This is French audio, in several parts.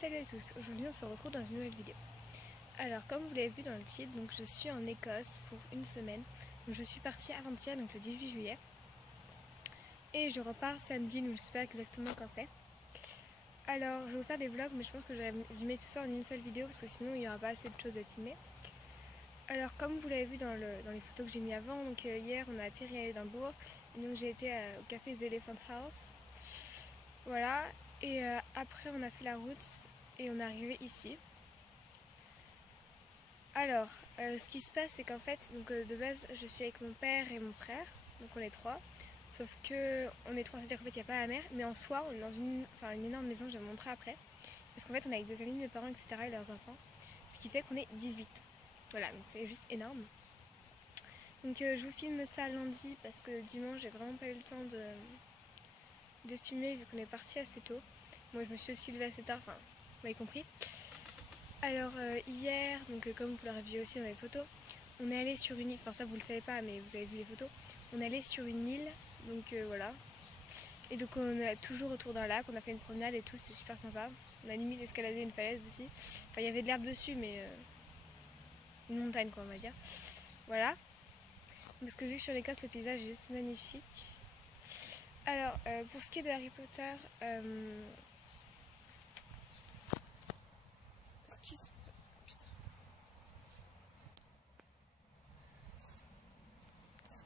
Salut à tous, aujourd'hui on se retrouve dans une nouvelle vidéo. Alors comme vous l'avez vu dans le titre, donc je suis en Écosse pour une semaine. Donc je suis partie avant-hier, donc le 18 juillet. Et je repars samedi, donc je sais pas exactement quand c'est. Alors je vais vous faire des vlogs, mais je pense que je vais résumer tout ça en une seule vidéo parce que sinon il n'y aura pas assez de choses à filmer. Alors comme vous l'avez vu dans les photos que j'ai mis avant, donc hier on a atterri à Édimbourg. Donc j'ai été au café The Elephant House. Voilà, et après on a fait la route et on est arrivé ici. Alors, ce qui se passe, c'est qu'en fait, donc, de base, je suis avec mon père et mon frère, donc on est trois. Sauf que on est trois, c'est-à-dire qu'en fait, il n'y a pas la mer, mais en soi, on est dans une énorme maison, je vais vous montrer après. Parce qu'en fait, on est avec des amis de mes parents, etc., et leurs enfants. Ce qui fait qu'on est 18. Voilà, donc c'est juste énorme. Donc, je vous filme ça lundi, parce que dimanche, j'ai vraiment pas eu le temps de filmer, vu qu'on est parti assez tôt. Moi, je me suis aussi levée assez tard, enfin, vous m'avez compris. Alors hier, donc comme vous l'aurez vu aussi dans les photos, on est allé sur une île, enfin ça vous le savez pas mais vous avez vu les photos, on est allé sur une île, donc voilà. Et donc on est toujours autour d'un lac, on a fait une promenade et tout, c'était super sympa. On a limite escaladé une falaise aussi, enfin il y avait de l'herbe dessus mais une montagne quoi on va dire. Voilà, parce que vu que je suis en Écosse, le paysage est juste magnifique. Alors pour ce qui est de Harry Potter, ce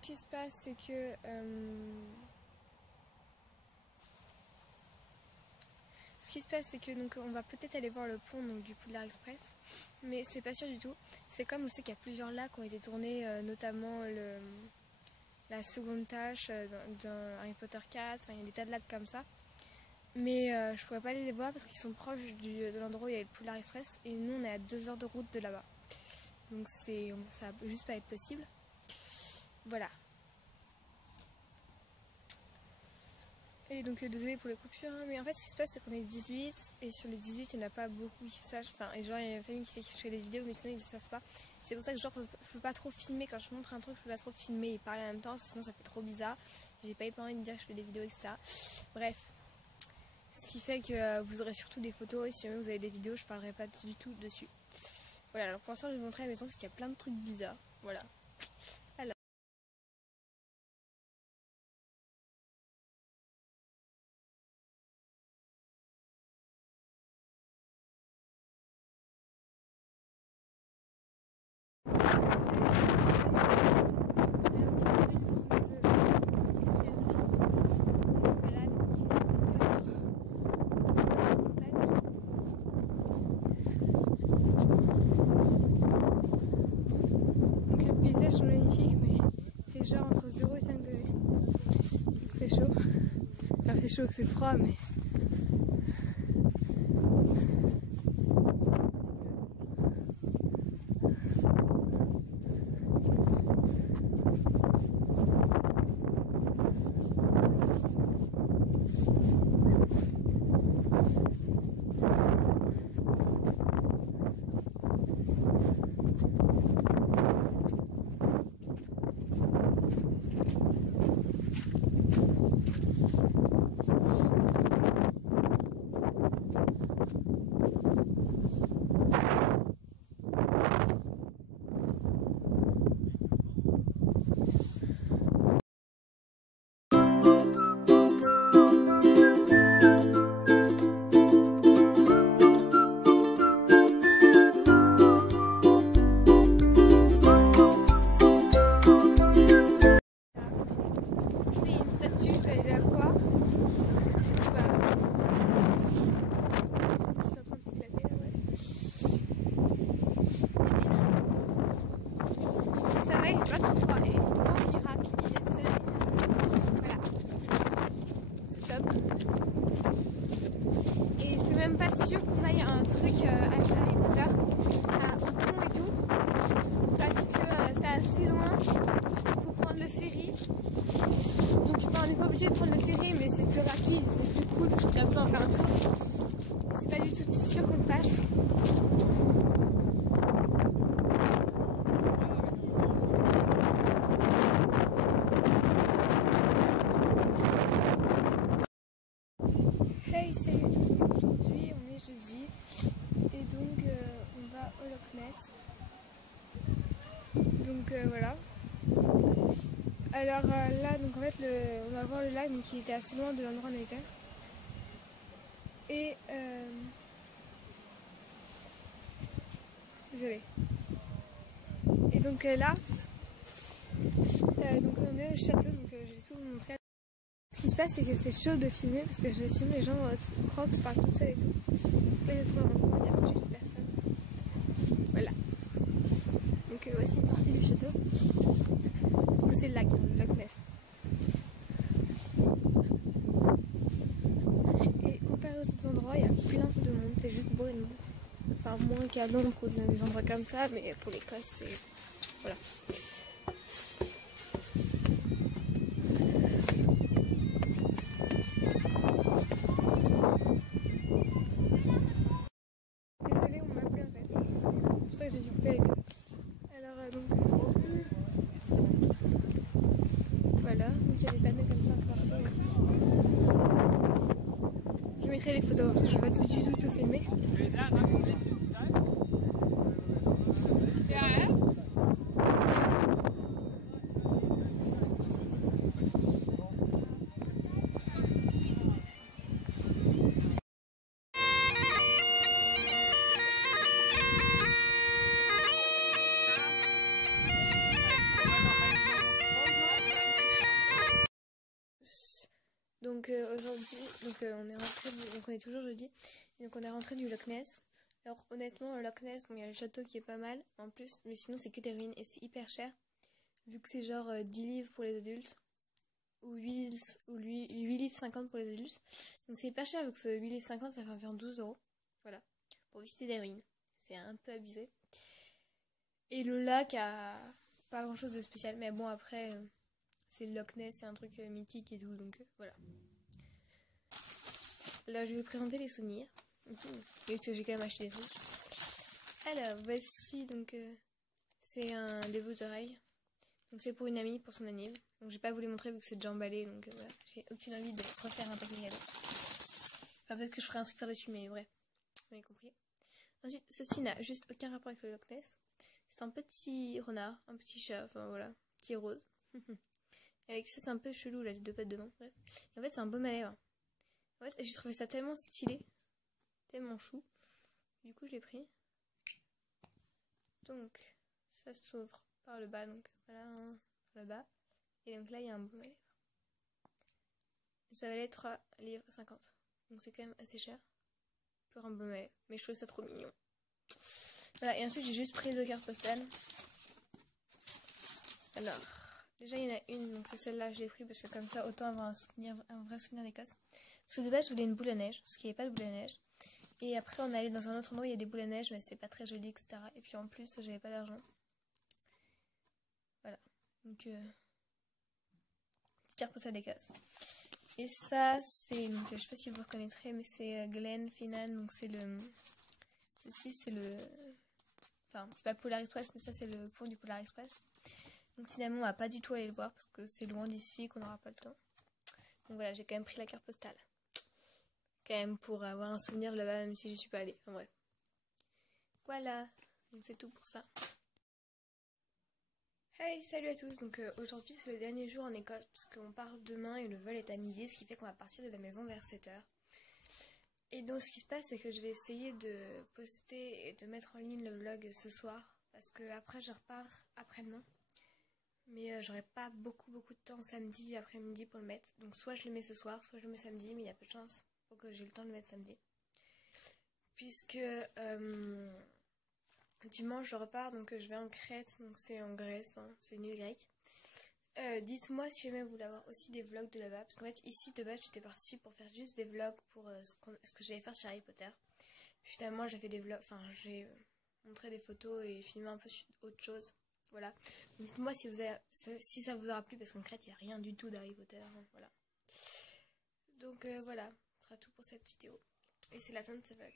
qui se passe, c'est que donc on va peut-être aller voir le pont donc, du Poudlard Express, mais c'est pas sûr du tout. C'est comme on sait qu'il y a plusieurs lacs qui ont été tournés, notamment la seconde tâche dans Harry Potter 4, enfin il y a des tas de lacs comme ça. Mais je pourrais pas aller les voir parce qu'ils sont proches de l'endroit où il y a le Poudlard Express et nous on est à 2 heures de route de là-bas. Donc ça va juste pas être possible. Voilà. Et donc désolé pour les coupures, hein, mais en fait ce qui se passe c'est qu'on est 18 et sur les 18 il n'y en a pas beaucoup qui sachent, enfin et genre il y a une famille qui sait que je fais des vidéos mais sinon ils ne savent pas. C'est pour ça que genre je peux pas trop filmer quand je montre un truc, je peux pas trop filmer et parler en même temps sinon ça fait trop bizarre. J'ai pas eu envie de dire que je fais des vidéos etc. Bref, ce qui fait que vous aurez surtout des photos et si jamais vous avez des vidéos je parlerai pas du tout dessus. Voilà, alors pour l'instant je vais vous montrer la maison parce qu'il y a plein de trucs bizarres, voilà. Sont magnifiques mais il fait genre entre 0 et 5 degrés donc c'est chaud, enfin c'est chaud, c'est froid mais pas trop froid et au miracle, il y a du soleil. Voilà, c'est top. Et c'est même pas sûr qu'on aille à un truc à Harry Potter, au pont et tout, parce que c'est assez loin, il faut prendre le ferry. Donc on n'est pas obligé de prendre le ferry, mais c'est plus rapide, c'est plus cool, parce qu'on a besoin de faire un tour. C'est pas du tout sûr qu'on le fasse. Hey, salut à tous, aujourd'hui on est jeudi et donc on va au Loch Ness. Donc voilà. Alors là, donc en fait, on va voir le lac, donc il était assez loin de l'endroit où on était. Et désolé. Et donc là, donc on est au château, donc je vais tout vous montrer. Ce qui se passe, c'est que c'est chaud de filmer parce que je filme les gens croquent par toute seule et tout. Là, j'ai trouvé un endroit où il n'y a juste personne. Voilà. Donc voici une partie du château. Donc c'est le lac, le Loch Ness. Et comparé aux autres endroits, il y a plein de monde, c'est juste beau et monde. Enfin, moins qu'à Londres ou dans des endroits comme ça, mais pour l'Écosse, c'est. Voilà. Désolée, on m'a appelé en fait. C'est pour ça que j'ai dû couper avec eux. Alors, donc. Voilà, donc il y a des panneaux comme ça partout. Je mettrai les photos parce que je ne vais pas du tout filmer. Donc aujourd'hui, on est toujours jeudi, donc on est rentré du Loch Ness. Alors honnêtement, le Loch Ness, bon, il y a le château qui est pas mal en plus, mais sinon c'est que des ruines et c'est hyper cher, vu que c'est genre 10 livres pour les adultes, ou 8 livres 50 pour les adultes. Donc c'est hyper cher, vu que ce 8 livres 50 ça fait environ 12 €. Voilà, pour visiter des ruines. C'est un peu abusé. Et le lac a pas grand chose de spécial, mais bon après... c'est le Loch Ness, c'est un truc mythique et tout, donc voilà. Là, je vais vous présenter les souvenirs. Et que j'ai quand même acheté des trucs. Alors, voici donc, c'est un dévot d'oreille. Donc, c'est pour une amie, pour son anniv. Donc, j'ai pas voulu montrer vu que c'est déjà emballé, donc voilà. J'ai aucune envie de refaire un paquet de cadeaux. Enfin, peut-être que je ferai un truc par-dessus, mais bref. Vous m'avez compris. Ensuite, ceci n'a juste aucun rapport avec le Loch Ness. C'est un petit renard, un petit chat, enfin voilà, qui est rose. Avec ça, c'est un peu chelou, là, les deux pattes devant. Bref. Et en fait, c'est un baume à lèvres. En fait, j'ai trouvé ça tellement stylé, tellement chou. Du coup, je l'ai pris. Donc, ça s'ouvre par le bas, donc voilà, par le bas. Et donc là, il y a un baume à lèvres. Et ça valait 3 livres 50. Donc, c'est quand même assez cher pour un baume à lèvres. Mais je trouvais ça trop mignon. Voilà, et ensuite, j'ai juste pris 2 cartes postales. Alors. Déjà, il y en a une, donc c'est celle-là que j'ai pris parce que comme ça, autant avoir un vrai souvenir d'Écosse. Parce que de base, je voulais une boule à neige, parce qu'il n'y avait pas de boule à neige. Et après, on est allé dans un autre endroit où il y a des boules à neige, mais c'était pas très joli, etc. Et puis en plus, j'avais pas d'argent. Voilà. Donc, petite carte postale d'Écosse. Et ça, c'est, donc je sais pas si vous reconnaîtrez, mais c'est Glenfinnan, donc c'est le. Ceci, c'est le. Enfin, c'est pas le Polar Express, mais ça, c'est le pont du Polar Express. Donc finalement, on va pas du tout aller le voir parce que c'est loin d'ici, qu'on n'aura pas le temps. Donc voilà, j'ai quand même pris la carte postale. Quand même pour avoir un souvenir de là-bas, même si je suis pas allée. Enfin bref. Voilà, donc c'est tout pour ça. Hey, salut à tous. Donc aujourd'hui, c'est le dernier jour en Écosse parce qu'on part demain et le vol est à midi, ce qui fait qu'on va partir de la maison vers 7 h. Et donc ce qui se passe, c'est que je vais essayer de poster et de mettre en ligne le vlog ce soir parce que après je repars après-demain. Mais j'aurai pas beaucoup de temps samedi après-midi pour le mettre. Donc soit je le mets ce soir, soit je le mets samedi, mais il y a peu de chance pour que j'ai le temps de le mettre samedi. Puisque dimanche je repars, donc je vais en Crète, donc c'est en Grèce, hein, c'est une île grecque. Dites-moi si jamais vous voulez avoir aussi des vlogs de là-bas, parce qu'en fait ici de base j'étais partie pour faire juste des vlogs pour ce que j'allais faire sur Harry Potter. Puis finalement j'ai fait des vlogs, enfin j'ai montré des photos et filmé un peu sur autre chose. Voilà. Dites-moi si ça vous aura plu, parce qu'en Crète il n'y a rien du tout d'Harry Potter, hein, voilà. Donc voilà, ce sera tout pour cette vidéo. Et c'est la fin de ce vlog.